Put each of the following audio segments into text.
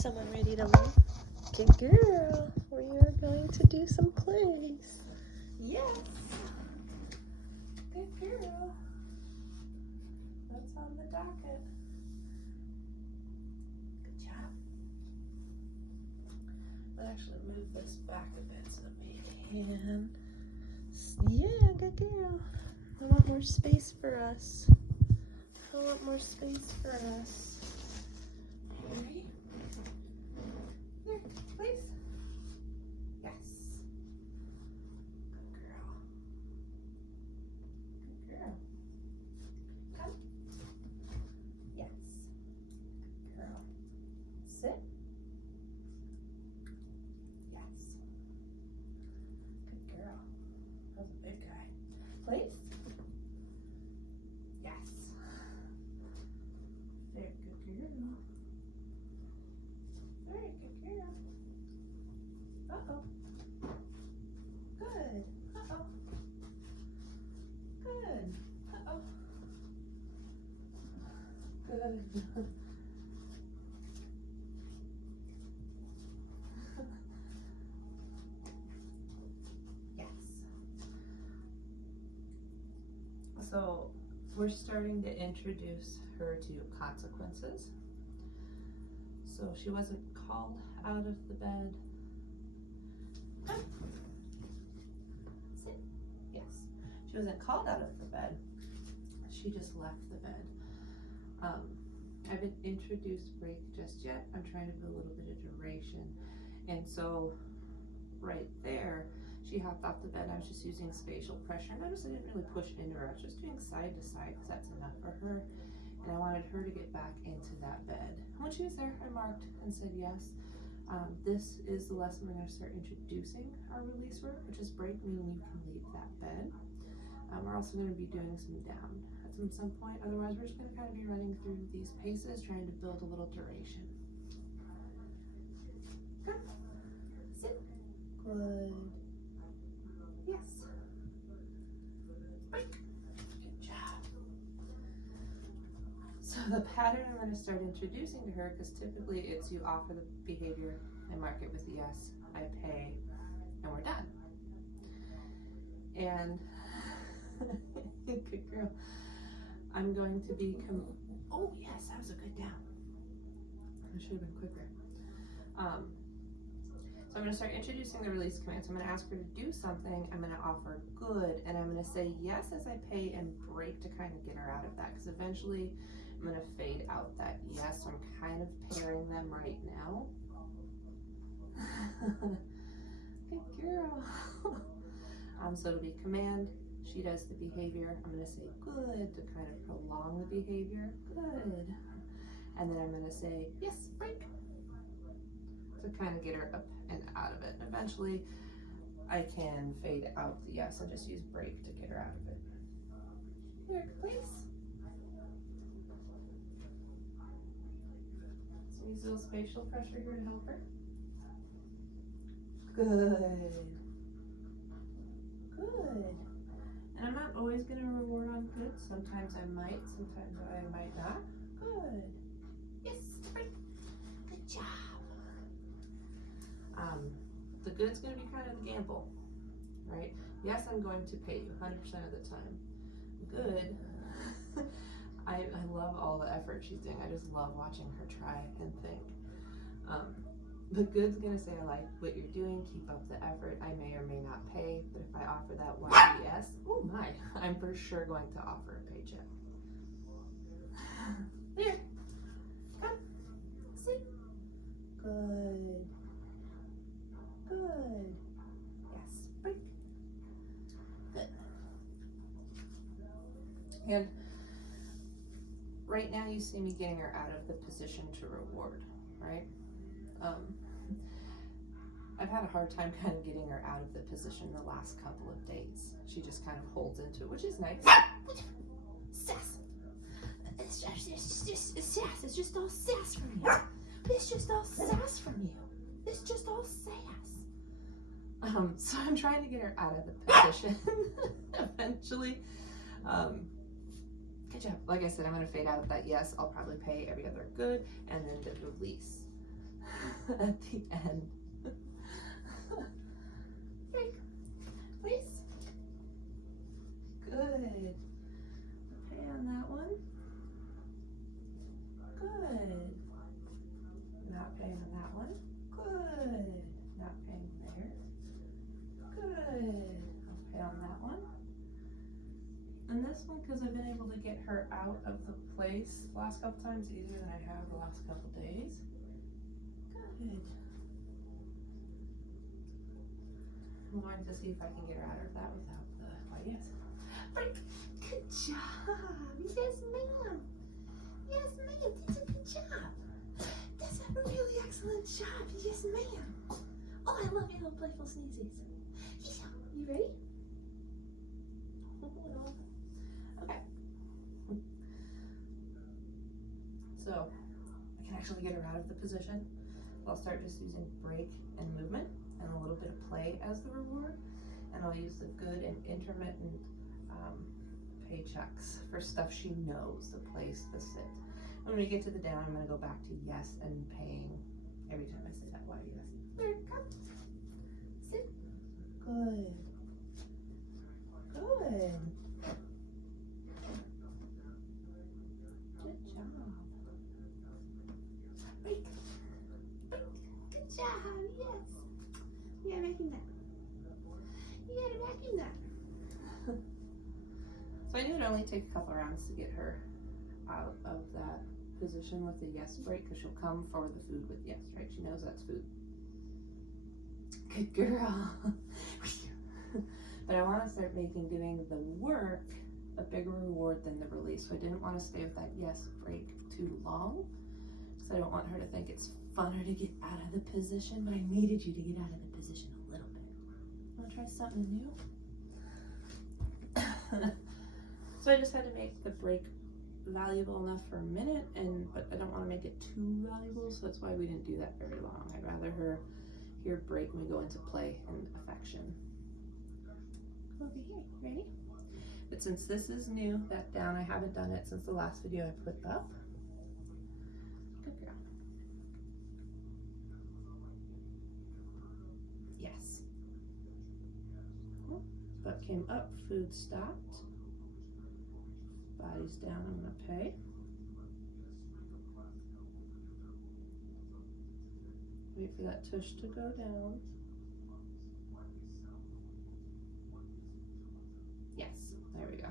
Someone ready to leave? Good girl. We are going to do some plays. Yes. Good girl. What's on the docket? Good job. We'll actually move this back a bit so that we can. Yeah, good girl. I want more space for us. I want more space for us. Ready? Here, please. Yes. Good girl. Good girl. Come. Yes. Good girl. Sit. Yes. Good girl. That was a big guy. Please. Yes. Very good girl. Very good girl. Uh-oh. Good. Uh-oh. Good. Uh-oh. Good. Yes. So we're starting to introduce her to consequences. So she wasn't called out of the bed. Come. Sit. Yes. She wasn't called out of the bed. She just left the bed. I haven't introduced break just yet. I'm trying to put a little bit of duration. And so right there, she hopped off the bed. I was just using spatial pressure. Notice I didn't really push into her. I was just doing side to side because that's enough for her. And I wanted her to get back into that bed. When she was there, I marked and said yes. This is the lesson we're going to start introducing our release word, which is break, meaning you can leave that bed. We're also going to be doing some down at some point. Otherwise, we're just going to kind of be running through these paces, trying to build a little duration. Come. Sit. Good. Yes. Break. Good job. So the pattern I'm going to start introducing to her, because typically it's you offer the behavior and mark it with a yes, I pay, and we're done. And good girl. I'm going to be oh yes, that was a good down. I should have been quicker. So I'm going to start introducing the release command. So I'm going to ask her to do something. I'm going to offer good, and I'm going to say yes as I pay and break to kind of get her out of that, because eventually I'm going to fade out that yes. So I'm kind of pairing them right now. Good girl. So it'll be command. She does the behavior. I'm going to say good to kind of prolong the behavior. Good. And then I'm going to say yes, break, to kind of get her up and out of it. And eventually I can fade out the yes and just use break to get her out of it. Here, please. So use a little spatial pressure here to help her. Good. Good. And I'm not always going to reward on good. Sometimes I might, sometimes I might not. Good. Yes, break. Good job. The good's going to be kind of the gamble, right? Yes, I'm going to pay you 100% of the time. Good. I love all the effort she's doing. I just love watching her try and think. The good's going to say, I like what you're doing, keep up the effort. I may or may not pay, but if I offer that yes, oh my, I'm for sure going to offer a paycheck. Here, come, sit. Good. Good. Yes, break. Good. And right now you see me getting her out of the position to reward, right? I've had a hard time kind of getting her out of the position the last couple of days. She just kind of holds into it, which is nice. Sass. It's just all sass from you. It's just all sass from you. It's just all sass. So I'm trying to get her out of the position eventually. Good job. Like I said, I'm going to fade out of that yes. I'll probably pay every other good, and then the release. at the end. Break, please. Good. Okay, on that one. Good. Not paying on that one. Good. Not paying there. Good. Okay, on that one. And this one, because I've been able to get her out of the place the last couple times easier than I have the last couple days. Good. I'm going to see if I can get her out of that without the yes. Break. Good job. Yes, ma'am. Yes, ma'am. That's a good job. That's a really excellent job. Yes, ma'am. Oh, I love your little playful sneezes. You ready? Okay. So I can actually get her out of the position. I'll start just using break and movement and a little bit of play as the reward. And I'll use the good and intermittent paychecks for stuff she knows, the place, the sit. When we get to the down, I'm going to go back to yes and paying every time I say that word, yes. There, come. Sit. Good. Good. Good job. Break. Break. Good job, yes. You gotta vacuum that. You gotta vacuum that. So I knew it'd only take a couple rounds to get her out of that position with the yes break, because she'll come for the food with yes, right? She knows that's food. Good girl. But I want to start making doing the work a bigger reward than the release. So I didn't want to stay with that yes break too long, because I don't want her to think it's funner to get out of the position, but I needed you to get out of the position a little bit. Want to try something new? So I just had to make the break valuable enough for a minute, but I don't want to make it too valuable, so that's why we didn't do that very long. I'd rather her hear break when we go into play and affection. Go over here, ready? But since this is new, that down, I haven't done it since the last video I put up. Good girl. Yes. Butt came up, food stopped. Body's down, I'm gonna pay. Wait for that tush to go down. Yes, there we go.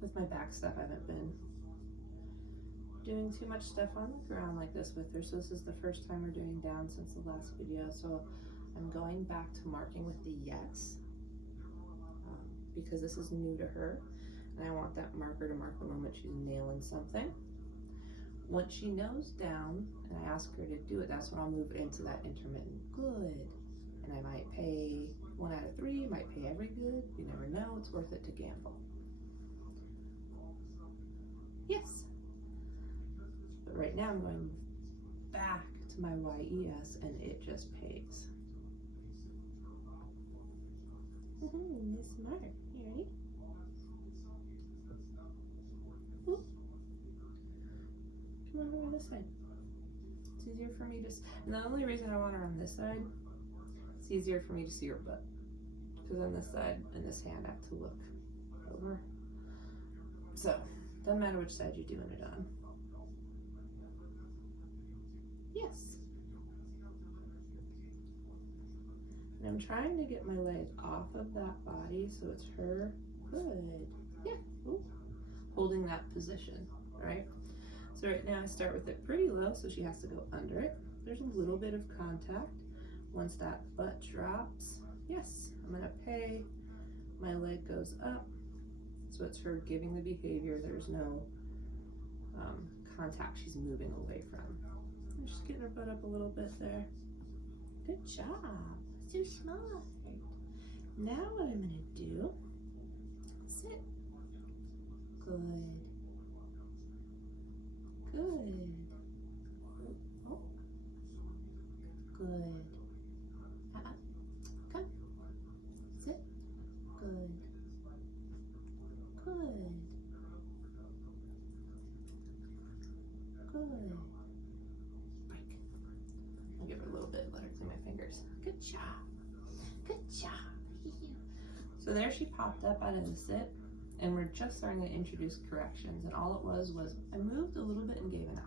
With my back stuff, I haven't been doing too much stuff on the ground like this with her, so this is the first time we're doing down since the last video, so I'm going back to marking with the yes. Because this is new to her, and I want that marker to mark the moment she's nailing something. Once she knows down, and I ask her to do it, that's when I'll move into that intermittent good. And I might pay 1 out of 3, might pay every good, you never know, it's worth it to gamble. Yes. But right now I'm going back to my YES, and it just pays. Miss Smart. You ready? Ooh. Come on over this side. It's easier for me to, and the only reason I want her on this side, it's easier for me to see her butt. Because on this side and this hand I have to look over. So, doesn't matter which side you're doing it on. Yes. And I'm trying to get my leg off of that body so it's her. Good. Yeah. Ooh. Holding that position, right? So right now I start with it pretty low, so she has to go under it. There's a little bit of contact. Once that butt drops, yes, I'm gonna pay. My leg goes up, so it's her giving the behavior. There's no contact she's moving away from. I'm just getting her butt up a little bit there. Good job. So smart. Now what I'm gonna do, sit. Good. Good. Oh. Good. Come. Sit. Good. Good. Good. Break. I'll give her a little bit, let her clean my fingers. Good job. Good job. So there she popped up out of the sit, and we're just starting to introduce corrections, and all it was I moved a little bit and gave an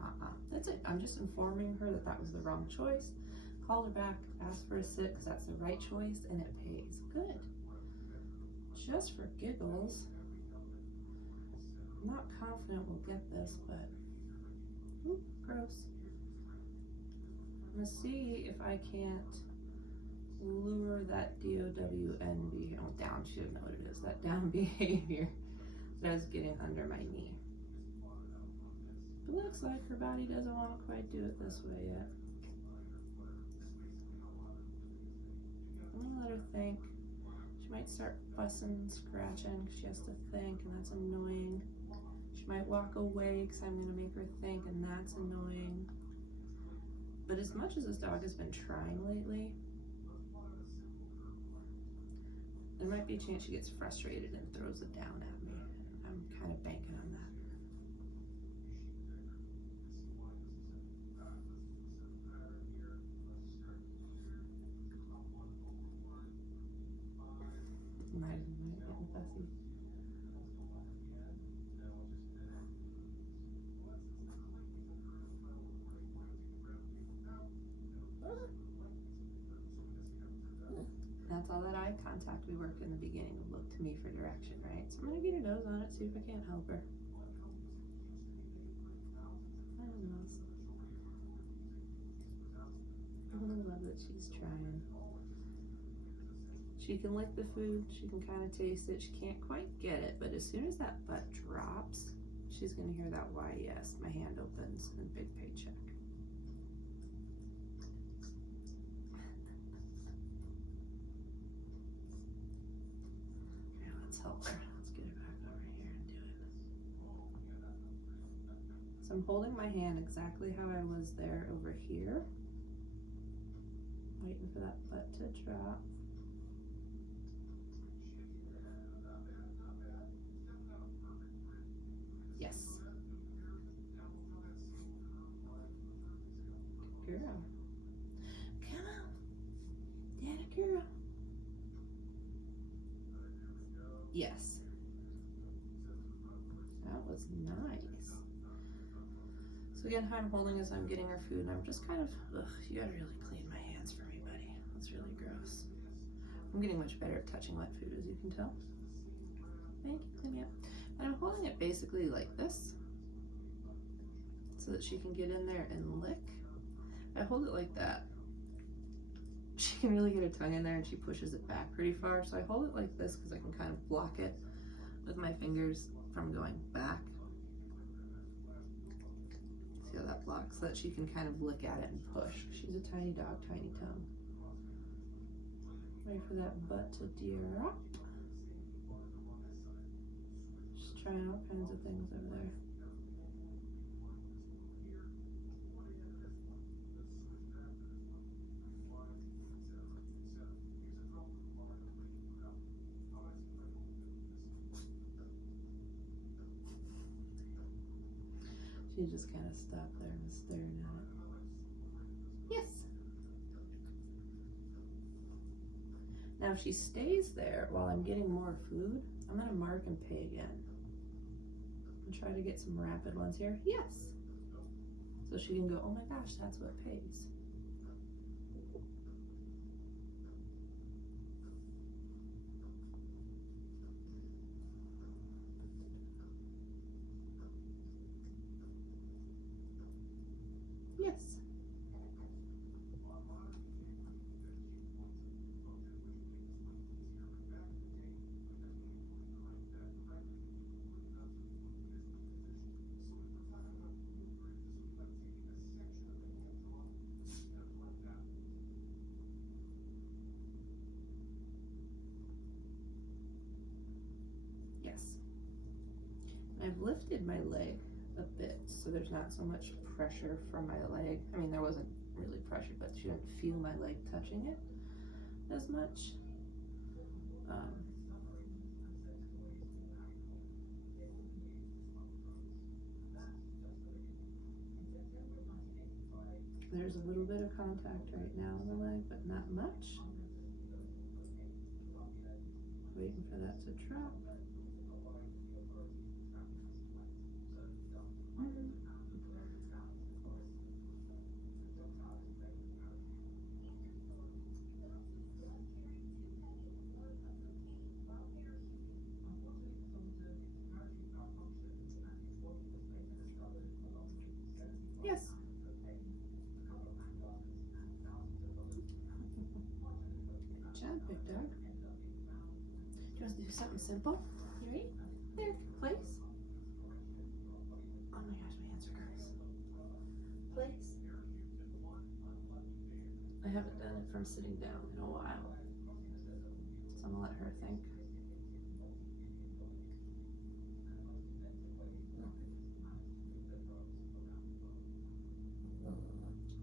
That's it. I'm just informing her that that was the wrong choice. Call her back, ask for a sit, because that's the right choice, and it pays. Good. Just for giggles. I'm not confident we'll get this, but ooh, gross. I'm gonna see if I can't lure that DOWN behavior, down, she doesn't know what it is, that down behavior that I was getting under my knee. It looks like her body doesn't want to quite do it this way yet. I'm gonna let her think. She might start fussing and scratching because she has to think, and that's annoying. She might walk away because I'm gonna make her think, and that's annoying. But as much as this dog has been trying lately, there might be a chance she gets frustrated and throws it down at me. I'm kind of banking on that. Might getting fussy. That's all that eye contact we worked in the beginning of look to me for direction, right? So I'm gonna get her nose on it, see if I can't help her. I love that she's trying. She can lick the food, she can kind of taste it, she can't quite get it, but as soon as that butt drops, she's gonna hear that why yes, my hand opens, and big paycheck. Here, let's help her. Let's get her back over here and do it. So I'm holding my hand exactly how I was there over here, waiting for that butt to drop. Yes. Good girl. Come on. Dada girl. Yes. That was nice. So again, how I'm holding as I'm getting her food, and I'm just kind of, you gotta really clean my hands for me, buddy. That's really gross. I'm getting much better at touching wet food, as you can tell. Thank you, clean me up. And I'm holding it basically like this, so that she can get in there and lick. I hold it like that. She can really get her tongue in there, and she pushes it back pretty far. So I hold it like this because I can kind of block it with my fingers from going back. See how that blocks, so that she can kind of lick at it and push. She's a tiny dog, tiny tongue. Wait for that butt to drop. Just trying all kinds of things over there. She just kind of stopped there and was staring at it. Yes. Now if she stays there while I'm getting more food, I'm gonna mark and pay again. And try to get some rapid ones here. Yes. So she can go, oh my gosh, that's what pays. Yes. Yes. I've lifted my leg a bit, so there's not so much pressure from my leg. I mean, there wasn't really pressure, but she didn't feel my leg touching it as much. There's a little bit of contact right now in the leg, but not much. Waiting for that to drop. Yes. Good job, big dog. Do you want to do something simple? You ready? There, place. Oh my gosh, my hands are gross. Place. I haven't done it from sitting down in a while, so I'm gonna let her think.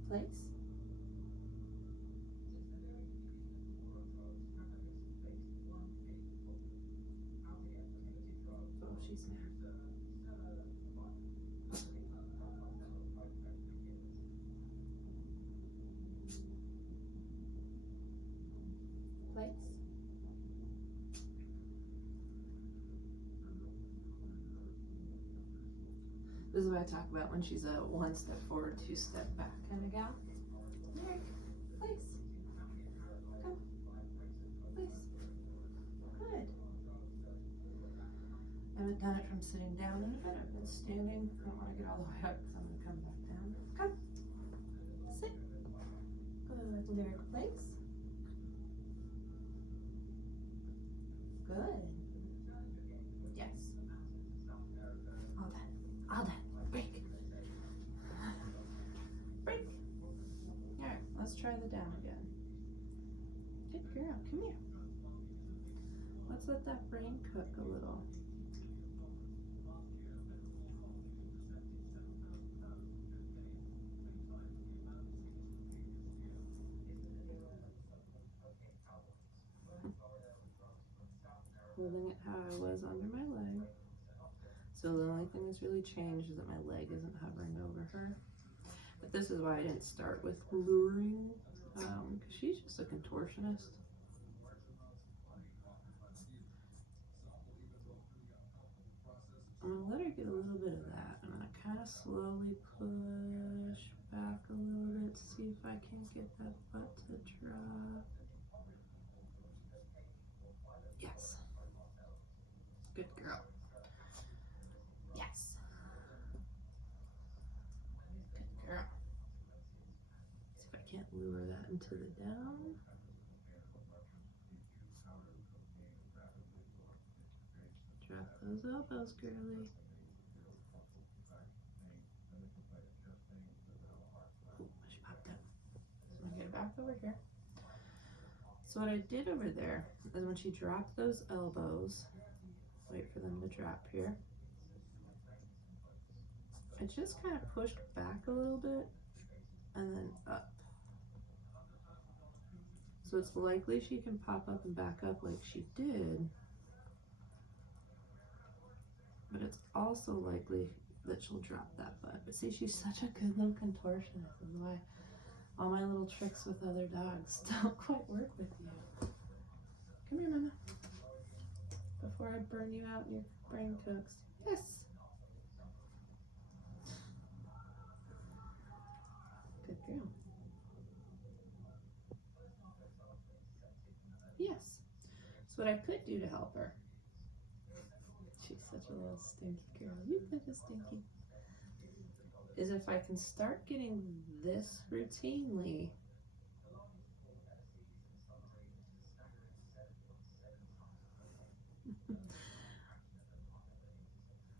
Place. Oh, she's mad. Place. This is what I talk about when she's a 1 step forward, 2 step back kind of gal. There, place. Come. Place. Good. I haven't done it from sitting down in a bit. I've been standing. I don't want to get all the way up because I'm going to come back down. Come. Sit. Good. Lyric place. Good. Yes. All done. All done. Break. Break. Alright, let's try the down again. Good girl. Come here. Let's let that brain cook a little. Holding it how I was under my leg. So the only thing that's really changed is that my leg isn't hovering over her. But this is why I didn't start with luring, because she's just a contortionist. I'm going to let her get a little bit of that. I'm going to kind of slowly push back a little bit to see if I can get that butt to drop. Yes. Good girl. Yes. Good girl. See if I can't lure that into the down. Drop those elbows, girly. Ooh, she popped up. So I'm gonna get it back over here. So what I did over there is when she dropped those elbows, wait for them to drop here, I just kind of pushed back a little bit and then up. So it's likely she can pop up and back up like she did, but it's also likely that she'll drop that butt. But see, she's such a good little contortionist. This is why all my little tricks with other dogs don't quite work with you. Come here, Mama. Before I burn you out and your brain cooks. Yes. Good girl. Yes. So what I could do to help her. She's such a little stinky girl. You're such a stinky. Is if I can start getting this routinely.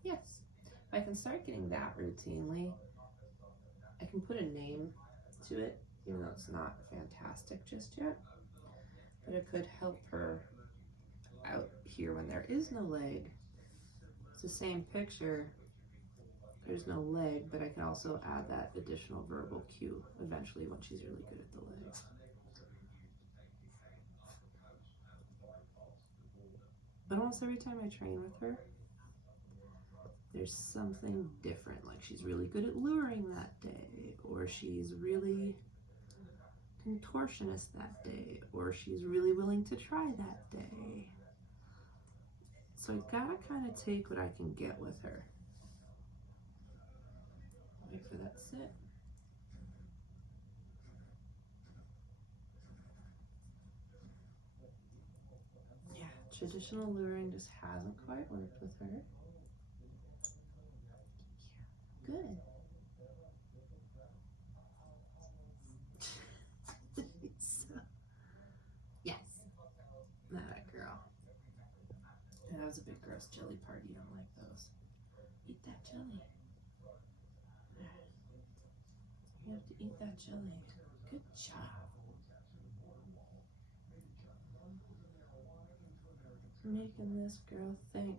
Yes. If I can start getting that routinely, I can put a name to it, even though it's not fantastic just yet. But it could help her out here when there is no leg. It's the same picture. There's no leg, but I can also add that additional verbal cue eventually when she's really good at the leg. But almost every time I train with her, there's something different. Like she's really good at luring that day, or she's really contortionist that day, or she's really willing to try that day. So I gotta kind of take what I can get with her. Wait for that sit. Yeah, traditional luring just hasn't quite worked with her. Yeah, good. So, yes, that girl. That was a big gross jelly part. You don't like those. Eat that jelly. You have to eat that jelly. Good job. Making this girl think.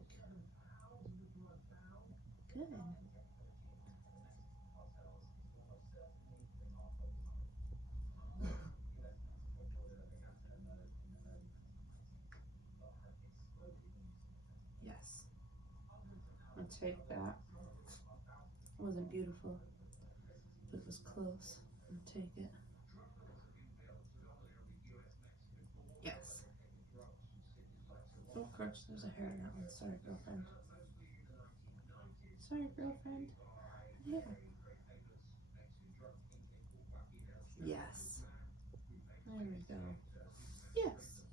Good. Yes. I'll take that. It wasn't beautiful, but it was close. I'll take it. Yes. Oh, of course, there's a hair in that one. Sorry, girlfriend. Sorry, girlfriend. Yeah. Yes. There we go. Yes.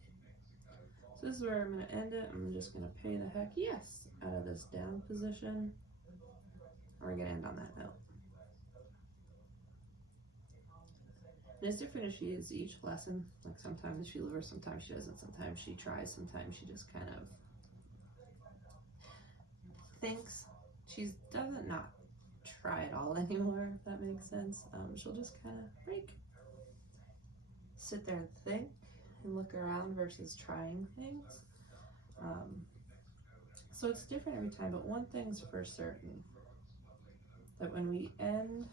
So this is where I'm going to end it. I'm just going to pay the heck yes out of this down position. Or we're going to end on that note. And it's different if she is each lesson. Like sometimes she lures, sometimes she doesn't, sometimes she tries, sometimes she just kind of thinks. She doesn't not try at all anymore, if that makes sense. She'll just kind of like sit there and think and look around versus trying things. So it's different every time, but one thing's for certain, that when we end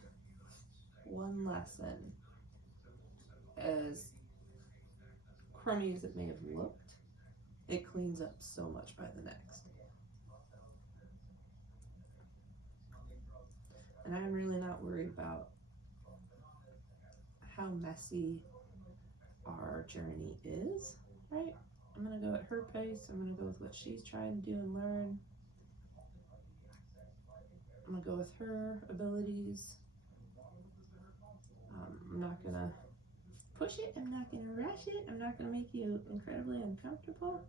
one lesson, as crummy as it may have looked, it cleans up so much by the next. And I'm really not worried about how messy our journey is, right? I'm gonna go at her pace. I'm gonna go with what she's trying to do and learn. I'm gonna go with her abilities. I'm not gonna push it. I'm not gonna rush it. I'm not gonna make you incredibly uncomfortable.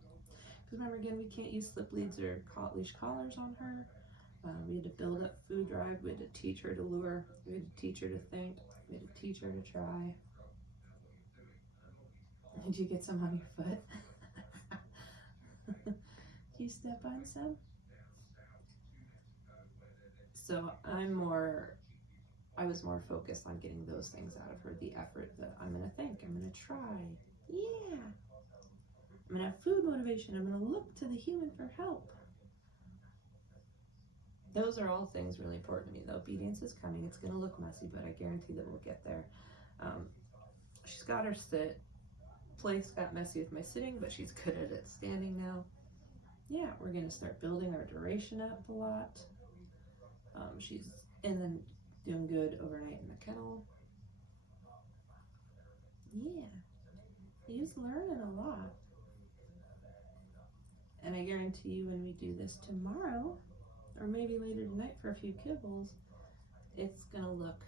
Because remember, again, we can't use slip leads or leash collars on her. We had to build up food drive. We had to teach her to lure. We had to teach her to think. We had to teach her to try. Did you get some on your foot? Did you step on some? So I was more focused on getting those things out of her. The effort that I'm gonna think, I'm gonna try. Yeah. I'm gonna have food motivation. I'm gonna look to the human for help. Those are all things really important to me. The obedience is coming. It's gonna look messy, but I guarantee that we'll get there. She's got her sit. Place got messy with my sitting, but she's good at it standing now. Yeah, we're gonna start building our duration up a lot. She's doing good overnight in the kennel. Yeah, he's learning a lot. And I guarantee you when we do this tomorrow, or maybe later tonight for a few kibbles, it's gonna look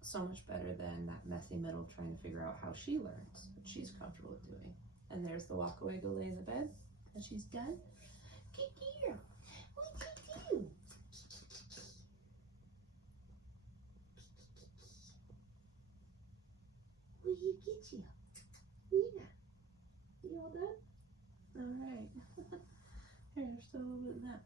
so much better than that messy middle trying to figure out how she learns what she's comfortable with doing. And there's the walk away, go lay in the bed, and she's done. Get here. What did you do? Will you get you? Yeah. You all done? All right. Here, there's still a little bit of that.